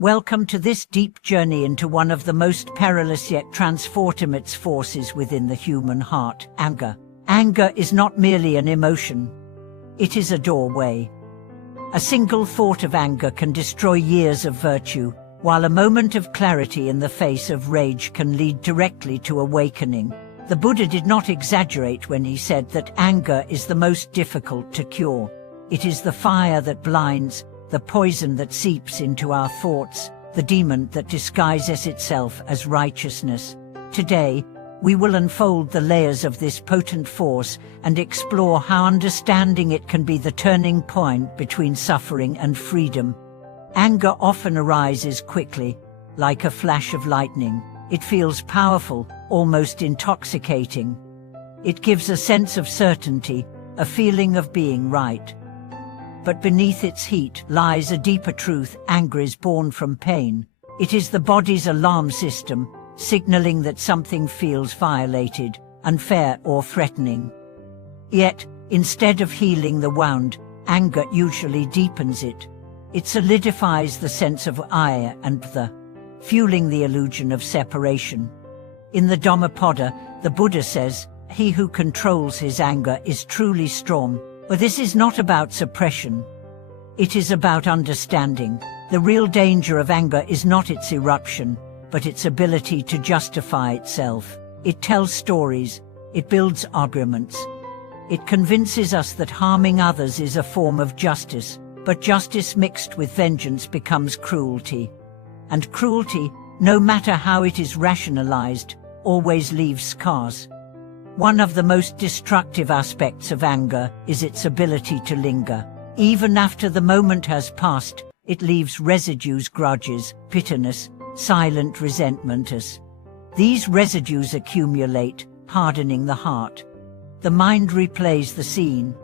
Welcome to this deep journey into one of the most perilous yet transformative forces within the human heart, anger. Anger is not merely an emotion. It is a doorway. A single thought of anger can destroy years of virtue, while a moment of clarity in the face of rage can lead directly to awakening. The Buddha did not exaggerate when he said that anger is the most difficult to cure. It is the fire that blinds, the poison that seeps into our thoughts, the demon that disguises itself as righteousness. Today, we will unfold the layers of this potent force and explore how understanding it can be the turning point between suffering and freedom. Anger often arises quickly, like a flash of lightning. It feels powerful, almost intoxicating. It gives a sense of certainty, a feeling of being right. But beneath its heat lies a deeper truth. Anger is born from pain. It is the body's alarm system, signaling that something feels violated, unfair or threatening. Yet, instead of healing the wound, anger usually deepens it. It solidifies the sense of I and the, fueling the illusion of separation. In the Dhammapada, the Buddha says, "He who controls his anger is truly strong." But this is not about suppression. It is about understanding. The real danger of anger is not its eruption, but its ability to justify itself. It tells stories. It builds arguments. It convinces us that harming others is a form of justice, but justice mixed with vengeance becomes cruelty. And cruelty, no matter how it is rationalized, always leaves scars. One of the most destructive aspects of anger is its ability to linger. Even after the moment has passed, it leaves residues, grudges, bitterness, silent resentment. These residues accumulate, hardening the heart. The mind replays the scene.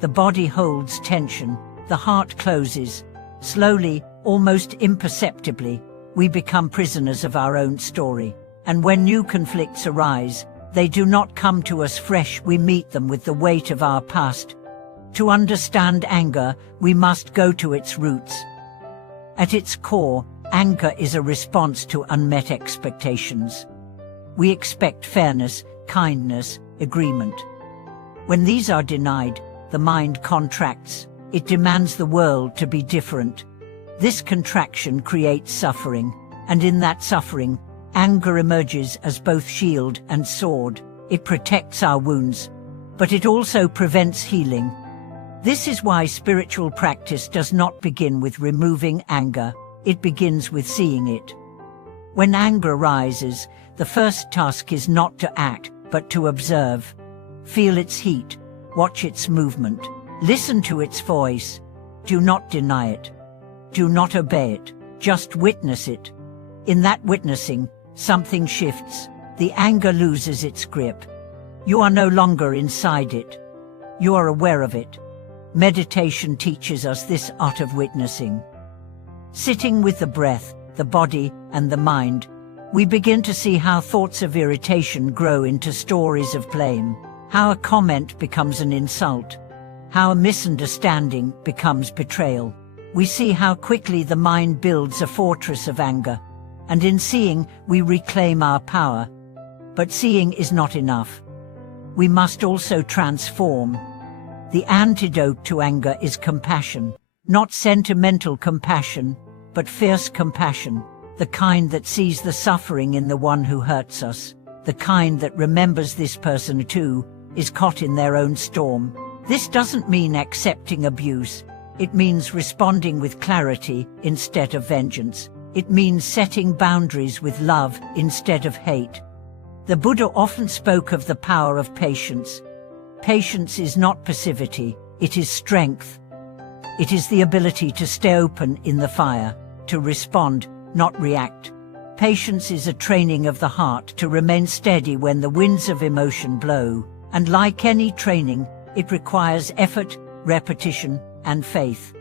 The body holds tension. The heart closes. Slowly, almost imperceptibly, we become prisoners of our own story. And when new conflicts arise, they do not come to us fresh. We meet them with the weight of our past. To understand anger, we must go to its roots. At its core, anger is a response to unmet expectations. We expect fairness, kindness, agreement. When these are denied, the mind contracts. It demands the world to be different. This contraction creates suffering, and in that suffering, anger emerges as both shield and sword. It protects our wounds, but it also prevents healing. This is why spiritual practice does not begin with removing anger. It begins with seeing it. When anger arises, the first task is not to act, but to observe. Feel its heat, watch its movement, listen to its voice. Do not deny it. Do not obey it, just witness it. In that witnessing, something shifts. The anger loses its grip. You are no longer inside it. You are aware of it. Meditation teaches us this art of witnessing. Sitting with the breath, the body, and the mind, we begin to see how thoughts of irritation grow into stories of blame, how a comment becomes an insult, how a misunderstanding becomes betrayal. We see how quickly the mind builds a fortress of anger. And in seeing, we reclaim our power. But seeing is not enough. We must also transform. The antidote to anger is compassion. Not sentimental compassion, but fierce compassion. The kind that sees the suffering in the one who hurts us. The kind that remembers this person too is caught in their own storm. This doesn't mean accepting abuse. It means responding with clarity instead of vengeance. It means setting boundaries with love instead of hate. The Buddha often spoke of the power of patience. Patience is not passivity, it is strength. It is the ability to stay open in the fire, to respond, not react. Patience is a training of the heart to remain steady when the winds of emotion blow, and like any training, it requires effort, repetition, and faith.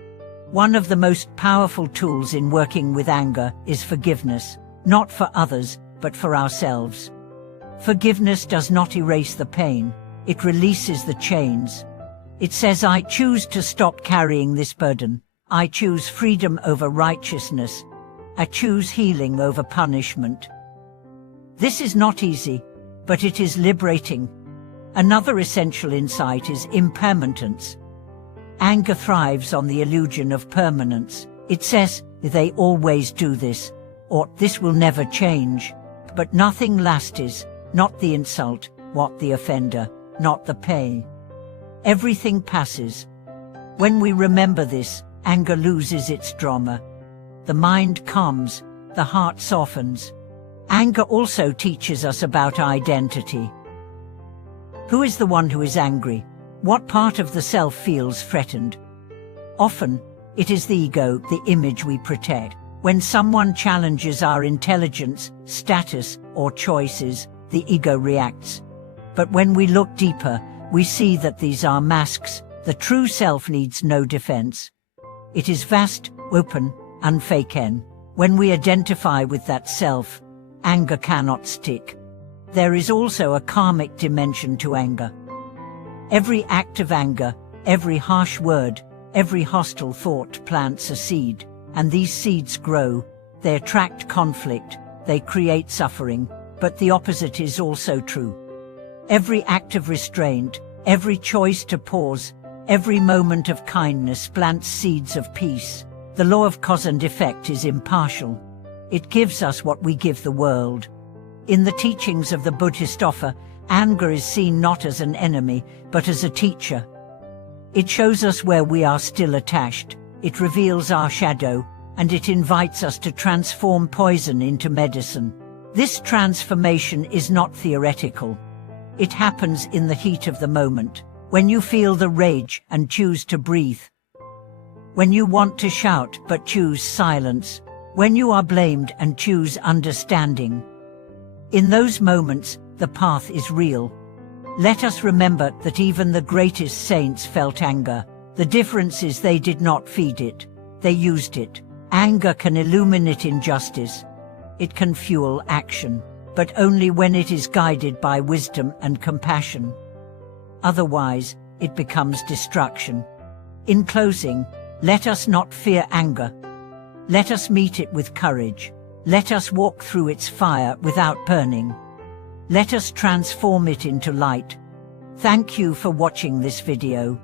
One of the most powerful tools in working with anger is forgiveness, not for others, but for ourselves. Forgiveness does not erase the pain, it releases the chains. It says, I choose to stop carrying this burden. I choose freedom over righteousness. I choose healing over punishment. This is not easy, but it is liberating. Another essential insight is impermanence. Anger thrives on the illusion of permanence. It says, they always do this, or this will never change. But nothing lasts, not the insult, what the offender, not the pain. Everything passes. When we remember this, anger loses its drama. The mind calms, the heart softens. Anger also teaches us about identity. Who is the one who is angry? What part of the self feels threatened? Often, it is the ego, the image we protect. When someone challenges our intelligence, status, or choices, the ego reacts. But when we look deeper, we see that these are masks. The true self needs no defense. It is vast, open, unfaken. When we identify with that self, anger cannot stick. There is also a karmic dimension to anger. Every act of anger, every harsh word, every hostile thought plants a seed, and these seeds grow. They attract conflict, they create suffering, but the opposite is also true. Every act of restraint, every choice to pause, every moment of kindness plants seeds of peace. The law of cause and effect is impartial. It gives us what we give the world. In the teachings of the Buddhist offer, anger is seen not as an enemy, but as a teacher. It shows us where we are still attached, it reveals our shadow, and it invites us to transform poison into medicine. This transformation is not theoretical. It happens in the heat of the moment, when you feel the rage and choose to breathe. When you want to shout but choose silence. When you are blamed and choose understanding. In those moments, the path is real. Let us remember that even the greatest saints felt anger. The difference is they did not feed it, they used it. Anger can illuminate injustice. It can fuel action, but only when it is guided by wisdom and compassion. Otherwise, it becomes destruction. In closing, let us not fear anger. Let us meet it with courage. Let us walk through its fire without burning. Let us transform it into light. Thank you for watching this video.